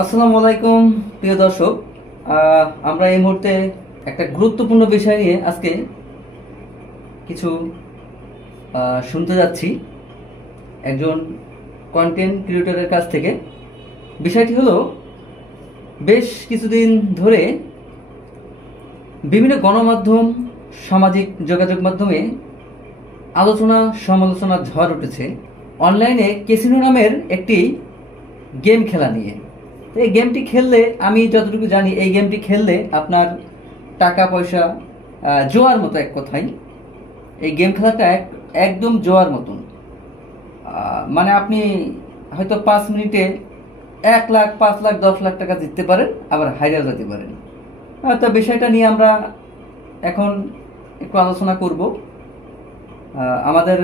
আসসালামু আলাইকুম প্রিয় দর্শক, আমরা এই মুহূর্তে একটা গুরুত্বপূর্ণ বিষয় নিয়ে আজকে কিছু শুনতে যাচ্ছি একজন কন্টেন্ট ক্রিয়েটরের কাছ থেকে। বিষয়টি হলো, বেশ কিছুদিন ধরে বিভিন্ন গণমাধ্যম, সামাজিক যোগাযোগ মাধ্যমে আলোচনা সমালোচনার ঝড় উঠেছে অনলাইনে ক্যাসিনো নামের একটি গেম খেলা নিয়ে। এই গেমটি খেললে, আমি যতটুকু জানি, এই গেমটি খেললে আপনার টাকা পয়সা জোয়ার মতো, এক কথায় এই গেম খেলাটা একদম জোয়ার মতন। মানে আপনি হয়তো 5 মিনিটে 1 লাখ, 5 লাখ, 10 লাখ টাকা জিততে পারেন, আবার হারিয়ে যেতে পারেন। তো বিষয়টা নিয়ে আমরা এখন একটু আলোচনা করব। আমাদের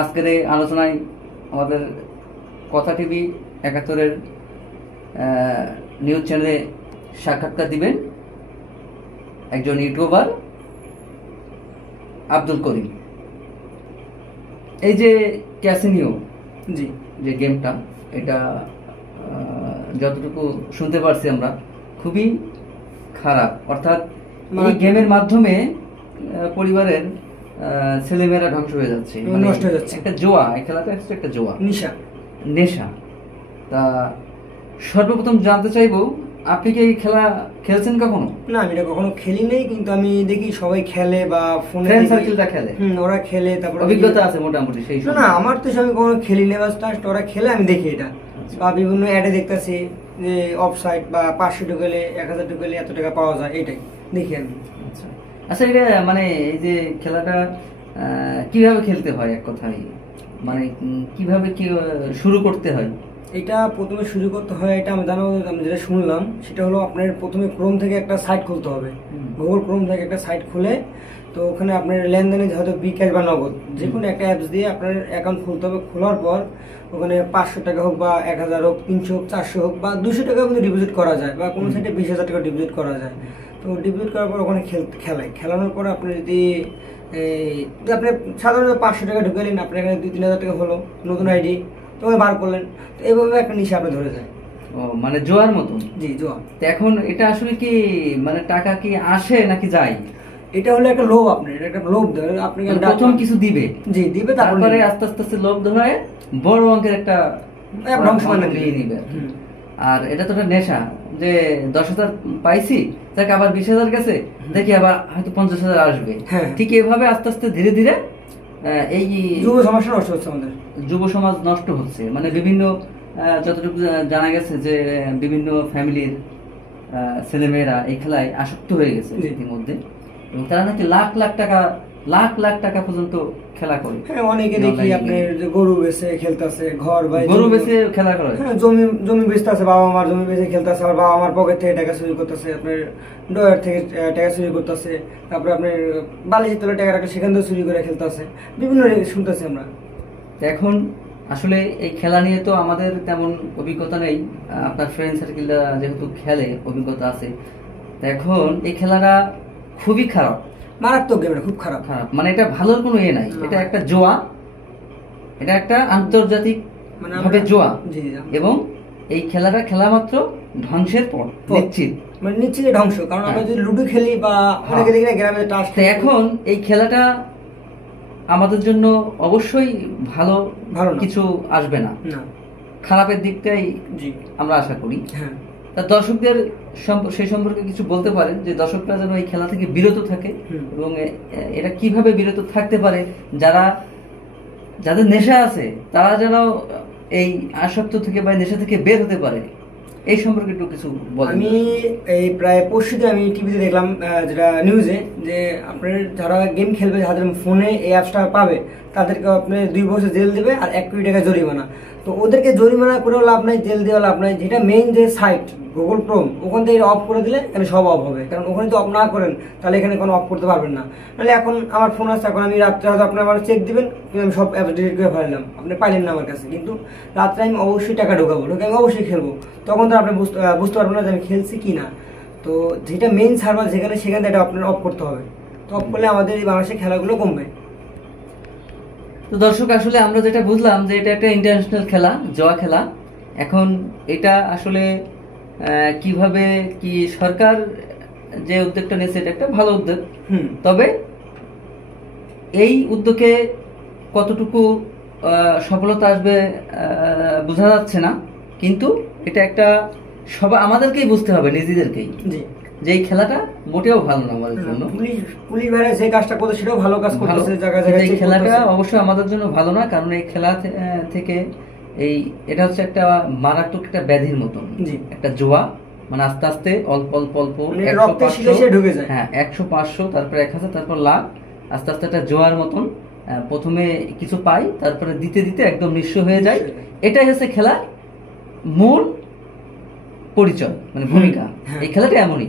আজকের এই আলোচনায় আমাদের কথা টিভি 71-এর নিউজ চ্যানেলে সাক্ষাৎকার দিবেন একজন ইউটিউবার আব্দুল করিম। এই যে ক্যাসিনো যে গেমটা, এটা যতটুকু শুনতে পারছি আমরা, খুবই খারাপ। অর্থাৎ এই গেমের মাধ্যমে পরিবারের ছেলেমেয়েরা ধ্বংস হয়ে যাচ্ছে, নষ্ট হয়ে যাচ্ছে। একটা জোয়া, এই খেলাটা একটা জোয়া, নেশা। তা সর্বপ্রথম জানতে চাইবো, আপনি কি এই খেলা খেলছেন কখনো? না, আমি এটা কখনো খেলি নাই, কিন্তু আমি দেখি সবাই খেলে বা ফোনে ফ্রেন্ড সার্কেলটা খেলে। ওরা খেলে, তারপর অভিজ্ঞতা আছে মোটামুটি সেই। না, আমার তো আমি কখনো খেলি না, বাস ওরা খেলে আমি দেখি এটা। বা বিভিন্ন অ্যাডে দেখতেছি যে অফ সাইড বা 500 টাকা গেলে 1000 টাকা গেলে এত টাকা পাওয়া যায়, এটাই দেখি আমি। আচ্ছা, এটা মানে এই যে খেলাটা কিভাবে খেলতে হয়, এক কথায় মানে কিভাবে কি শুরু করতে হয়? এটা প্রথমে শুরু করতে হয়, এটা আমি জানো, আমি যেটা শুনলাম সেটা হলো, আপনার প্রথমে ক্রোম থেকে একটা সাইট খুলতে হবে। গুগল ক্রোম থেকে একটা সাইট খুলে, তো ওখানে আপনার লেনদেনে হয়তো বিকাশ বা নগদ যে কোনো একটা অ্যাপস দিয়ে আপনার অ্যাকাউন্ট খুলতে হবে। খোলার পর ওখানে 500 টাকা হোক বা 1000 হোক, 300 হোক, 400 হোক বা 200 টাকা কিন্তু ডিপোজিট করা যায়, বা কোনো সাইটে 20,000 টাকা ডিপোজিট করা যায়। তো ডিপোজিট করার পর ওখানে খেলানোর পর আপনি যদি আপনি সাধারণত 500 টাকা ঢুকালেন, আপনার এখানে 2-3 হাজার টাকা হলো, নতুন আইডি তো বার করলেন। তো এইভাবে একটা নিশা আপনি ধরে যায়। ও, মানে জোয়ার মতন। জি, জোয়া। তো এখন এটা আসলে কি, মানে টাকা কি আসে নাকি যায়? এটা হলো একটা লোভ, আপনার একটা লোভ ধরে আপনাকে প্রথম কিছু দিবে। জি, দিবে, তারপরে আস্তে আস্তে লোভ ধরে বড় অঙ্কের একটা ধ্বংস নিয়ে নিবে। আর এটা তো একটা নেশা, যে 10,000 পাইছি, তাকে আবার 20,000 গেছে, দেখি আবার হয়তো 50,000 আসবে। ঠিক এভাবে আস্তে আস্তে ধীরে ধীরে এই যুব সমাজ নষ্ট হচ্ছে, আমাদের যুব সমাজ নষ্ট হচ্ছে। মানে বিভিন্ন, যতটুকু জানা গেছে যে বিভিন্ন ফ্যামিলির ছেলেমেয়েরা এই খেলায় আসক্ত হয়ে গেছে ইতিমধ্যে, এবং তারা নাকি লাখ লাখ টাকা পর্যন্ত খেলা করে। হ্যাঁ, অনেকে দেখি আপনার গরু বেচে খেলতেছে, ঘর বাড়ি গরু বেচে খেলা করে। হ্যাঁ, জমি বেচতেছে, বাবা মার জমি বেচে খেলতেছে, আর বাবা মার পকেট থেকে টাকা চুরি করতেছে, আপনার ডয়ার থেকে টাকা চুরি করতেছে, তারপরে আপনার বালিশের তলে টাকা রাখলে সেখান থেকে চুরি করে খেলতেছে, বিভিন্ন শুনতেছি আমরা। এখন আসলে এই খেলা নিয়ে তো আমাদের তেমন অভিজ্ঞতা নেই। আপনার ফ্রেন্ড সার্কেলরা যেহেতু খেলে, অভিজ্ঞতা আছে। এখন এই খেলাটা খুবই খারাপ, মারাত্মক গেম, খুব খারাপ। মানে এটা ভালোর কোনো ইয়ে নাই, এটা একটা জোয়া, এটা একটা আন্তর্জাতিক ভাবে জোয়া। এবং এই খেলাটা খেলা মাত্র ধ্বংসের পর, নিশ্চিত, মানে নিশ্চিত ধ্বংস। কারণ আমরা যদি লুডো খেলি বা অনেকে দেখি না গ্রামে তাস, এখন এই খেলাটা আমাদের জন্য অবশ্যই ভালো কিছু আসবে না, খারাপের দিকটাই আমরা আশা করি। তা দর্শকদের সেই সম্পর্কে কিছু বলতে পারেন, যে দর্শকরা যেন এই খেলা থেকে বিরত থাকে, এবং এটা কিভাবে বিরত থাকতে পারে, যাদের নেশা আছে তারা যেন এই আসক্ত থেকে বা নেশা থেকে বের হতে পারে, এই সম্পর্কে একটু কিছু বলেন। আমি এই প্রায় পরশুদিন আমি টিভিতে দেখলাম, যেটা নিউজে, যে আপনার যারা গেম খেলবে, যাদের ফোনে এই অ্যাপসটা পাবে, তাদেরকে আপনি 2 বছর জেল দেবে আর 1 কোটি টাকা জরিমানা। তো ওদেরকে জরিমানা করেও লাভ নাই, জেল দেওয়া লাভ নাই। যেটা মেইন যে সাইট গুগল ক্রোম, ওখান থেকে অফ করে দিলে এখানে সব অফ হবে। কারণ ওখানে তো অফ না করেন তাহলে এখানে কোনো অফ করতে পারবেন না। নাহলে এখন আমার ফোন আছে, এখন আমি রাত্রে হয়তো আপনি আমার চেক দিবেন, আমি সব অ্যাপস ডিলিট করে ফেললাম, আপনি পাইলেন না আমার কাছে। কিন্তু রাত্রে আমি অবশ্যই টাকা ঢোকাবো, আমি অবশ্যই খেলবো, তখন তো আপনি বুঝতে পারবেন না যে আমি খেলছি কি না। তো যেটা মেইন সার্ভার যেখানে, সেখানে এটা আপনার অফ করতে হবে। তো অফ করলে আমাদের এই বাংলাদেশের খেলাগুলো কমবে। তো দর্শক, আসলে আমরা যেটা বুঝলাম যে এটা একটা ইন্টারন্যাশনাল খেলা, জোয়া খেলা, এখন এটা আসলে কিভাবে কি সরকার যে উদ্যোগটা নিয়েছে এটা একটা ভালো উদ্যোগ, তবে এই উদ্যোগে কতটুকু সফলতা আসবে বোঝা যাচ্ছে না, কিন্তু এটা একটা সবাই আমাদেরকেই বুঝতে হবে, নিজেদেরকেই, যে এই খেলাটা মোটেও ভালো না আমাদের জন্য। পুলিশ ভাইরা যে কাজটা করছে সেটাও ভালো কাজ করতেছে, জায়গায় জায়গায় এই খেলাটা অবশ্যই আমাদের জন্য ভালো না, কারণ এই খেলা থেকে এটা হচ্ছে একটা মারাত্মক একটা ব্যাধির মতন, একটা জুয়া, মানে আস্তে আস্তে অল্প অল্প অল্প 100-500, হ্যাঁ 100-500, তারপর 1000, তারপর লাখ, আস্তে আস্তে একটা জোয়ার মতন। প্রথমে কিছু পাই, তারপরে দিতে দিতে একদম নিঃস্ব হয়ে যায়। এটাই হচ্ছে খেলার মূল পরিচয়, মানে ভূমিকা। এই খেলাটা এমনই।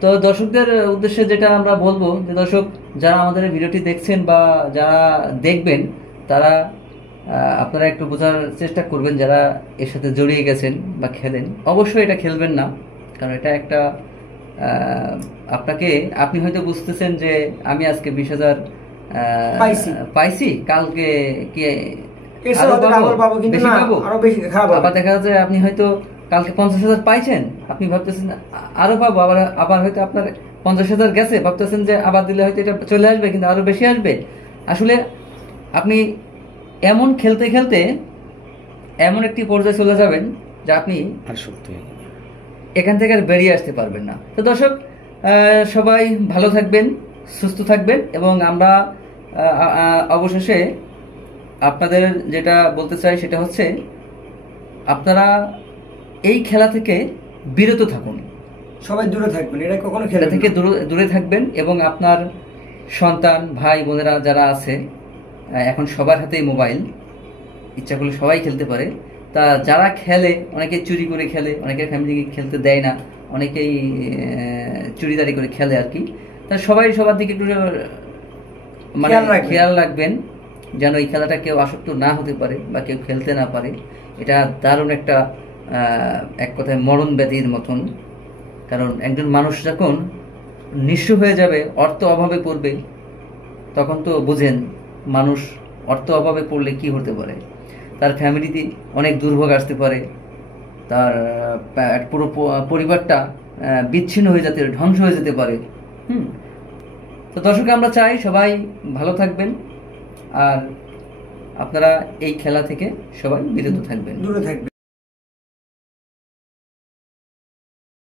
তো দর্শকদের উদ্দেশ্যে যেটা আমরা বলবো, যে দর্শক যারা আমাদের ভিডিওটি দেখছেন বা যারা দেখবেন, তারা আপনারা একটু বোঝার চেষ্টা করবেন, যারা এর সাথে জড়িয়ে গেছেন বা খেলেন, অবশ্যই এটা খেলবেন না। কারণ এটা একটা আপনি হয়তো বুঝতেছেন যে আমি আজকে 20,000 পাইছি, কালকে কি বেশি পাবো, আবার দেখা যাচ্ছে আপনি হয়তো কালকে 50,000 পাইছেন, আপনি ভাবতেছেন আরো পাবো, আবার হয়তো আপনার 50,000 গেছে, ভাবতেছেন যে আবার দিলে হয়তো এটা চলে আসবে, কিন্তু আরো বেশি আসবে। আসলে আপনি এমন খেলতে খেলতে এমন একটি পর্যায়ে চলে যাবেন যে আপনি এখান থেকে আর বেরিয়ে আসতে পারবেন না। তো দর্শক, সবাই ভালো থাকবেন, সুস্থ থাকবেন, এবং আমরা অবশেষে আপনাদের যেটা বলতে চাই সেটা হচ্ছে, আপনারা এই খেলা থেকে বিরত থাকুন, সবাই দূরে থাকবেন, এটা কখনো খেলা থেকে দূরে থাকবেন। এবং আপনার সন্তান, ভাই বোনেরা যারা আছে, এখন সবার হাতেই মোবাইল, ইচ্ছা করলে সবাই খেলতে পারে। তা যারা খেলে, অনেকে চুরি করে খেলে, অনেকের ফ্যামিলিকে খেলতে দেয় না, অনেকেই চুরিদারি করে খেলে আর কি। তা সবাই সবার দিকে একটু মানে খেয়াল রাখবেন, যেন এই খেলাটা কেউ আসক্ত না হতে পারে বা কেউ খেলতে না পারে। এটা দারুণ একটা এক কথায় মরণ ব্যাধির মতন। কারণ একজন মানুষ যখন নিঃস্ব হয়ে যাবে, অর্থ অভাবে পড়বে, তখন তো বুঝেন মানুষ অর্থ অভাবে পড়লে কি হতে পারে, তার ফ্যামিলিতে অনেক দুর্ভোগ আসতে পারে, তার পুরো পরিবারটা বিচ্ছিন্ন হয়ে যেতে, ধ্বংস হয়ে যেতে পারে। তো দর্শক, আমরা চাই সবাই ভালো থাকবেন, আর আপনারা এই খেলা থেকে সবাই বিরত থাকবেন, দূরে থাকবেন।